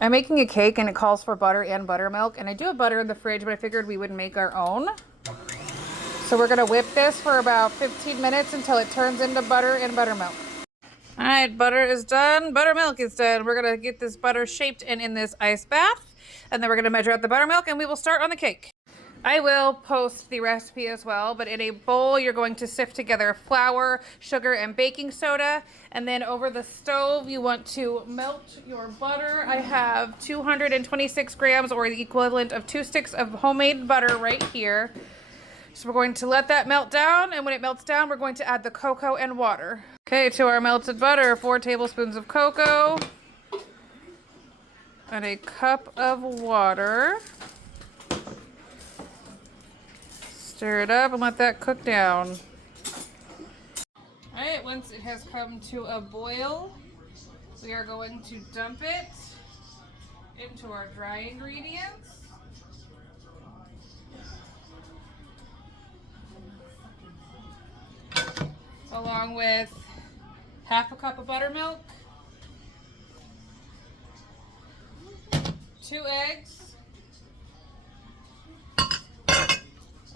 I'm making a cake and it calls for butter and buttermilk, and I do have butter in the fridge, but I figured we would make our own. So we're gonna whip this for about 15 minutes until it turns into butter and buttermilk. All right, butter is done, buttermilk is done. We're gonna get this butter shaped and in this ice bath, and then we're gonna measure out the buttermilk and we will start on the cake. I will post the recipe as well, but in a bowl, you're going to sift together flour, sugar, and baking soda. And then over the stove, you want to melt your butter. I have 226 grams, or the equivalent of 2 sticks of homemade butter right here. So we're going to let that melt down, and when it melts down, we're going to add the cocoa and water. Okay, to our melted butter, 4 tablespoons of cocoa and a cup of water. Stir it up and let that cook down. All right, once it has come to a boil, we are going to dump it into our dry ingredients. Along with half a cup of buttermilk, 2 eggs.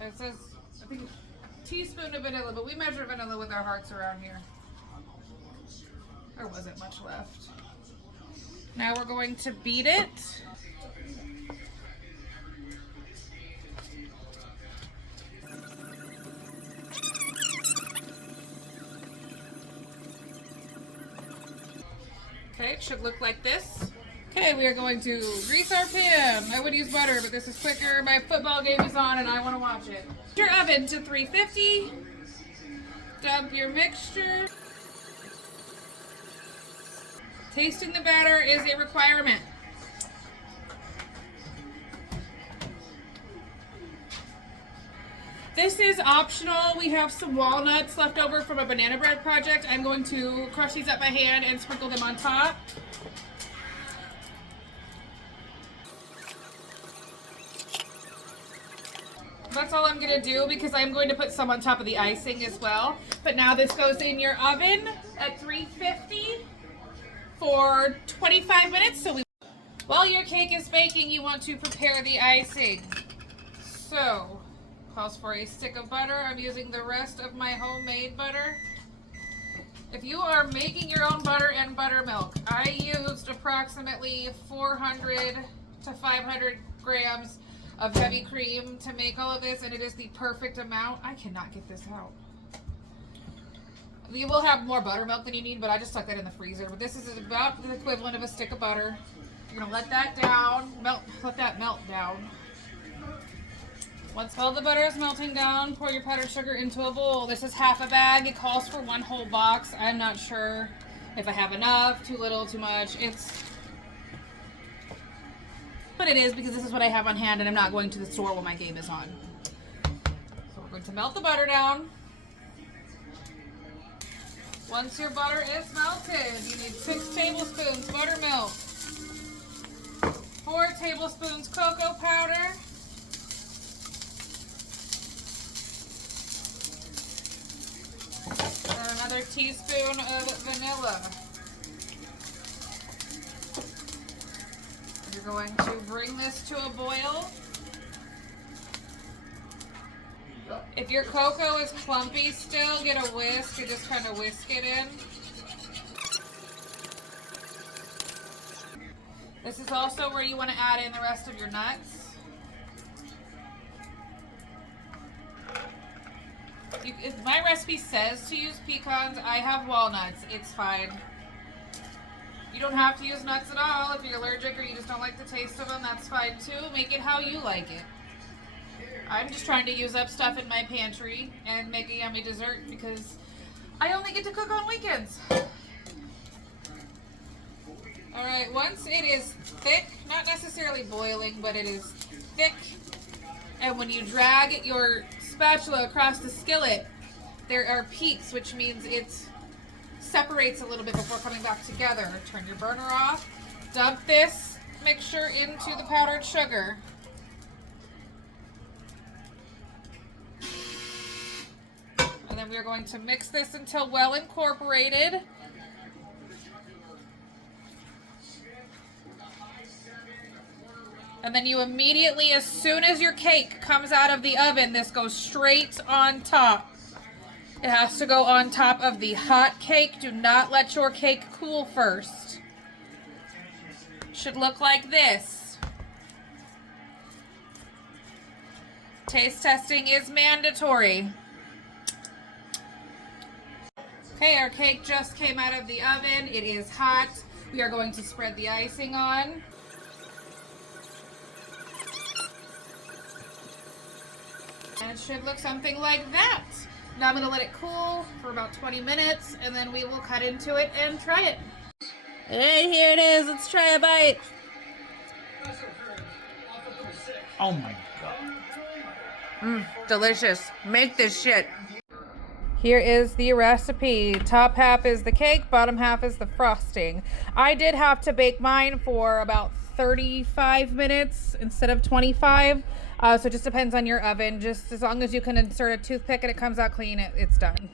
It says, I think, a teaspoon of vanilla, but we measure vanilla with our hearts around here. There wasn't much left. Now we're going to beat it. Okay, it should look like this. Okay, we are going to grease our pan. I would use butter, but this is quicker. My football game is on and I want to watch it. Your oven to 350. Dump your mixture. Tasting the batter is a requirement. This is optional. We have some walnuts left over from a banana bread project. I'm going to crush these up by hand and sprinkle them on top. That's all I'm gonna do because I'm going to put some on top of the icing as well. But now this goes in your oven at 350 for 25 minutes. While your cake is baking, you want to prepare the icing. So, calls for a stick of butter. I'm using the rest of my homemade butter. If you are making your own butter and buttermilk, I used approximately 400 to 500 grams of heavy cream to make all of this, and it is the perfect amount. I cannot get this out. You will have more buttermilk than you need, but I just stuck that in the freezer. But this is about the equivalent of a stick of butter. You're gonna let that down, let that melt down. Once all the butter is melting down, pour your powdered sugar into a bowl. This is half a bag. It calls for 1 whole box. I'm not sure if I have enough, too little, too much. But it is because this is what I have on hand and I'm not going to the store while my game is on. So we're going to melt the butter down. Once your butter is melted, you need 6 tablespoons buttermilk, 4 tablespoons cocoa powder, and another teaspoon of vanilla. You're going to bring this to a boil. If your cocoa is clumpy still, get a whisk and just kind of whisk it in. This is also where you want to add in the rest of your nuts. If my recipe says to use pecans, I have walnuts. It's fine. You don't have to use nuts at all. If you're allergic or you just don't like the taste of them, that's fine too. Make it how you like it. I'm just trying to use up stuff in my pantry and make a yummy dessert because I only get to cook on weekends. All right, once it is thick, not necessarily boiling, but it is thick, and when you drag your spatula across the skillet, there are peaks, which means it separates a little bit before coming back together. Turn your burner off, dump this mixture into the powdered sugar. And then we're going to mix this until well incorporated. And then you immediately, as soon as your cake comes out of the oven, this goes straight on top. It has to go on top of the hot cake. Do not let your cake cool first. Should look like this. Taste testing is mandatory. Okay, our cake just came out of the oven. It is hot. We are going to spread the icing on. And it should look something like that. Now I'm going to let it cool for about 20 minutes, and then we will cut into it and try it. Hey, here it is. Let's try a bite. Oh my God. Delicious. Make this shit. Here is the recipe. Top half is the cake, bottom half is the frosting. I did have to bake mine for about 35 minutes instead of 25. So it just depends on your oven. Just as long as you can insert a toothpick and it comes out clean, it's done.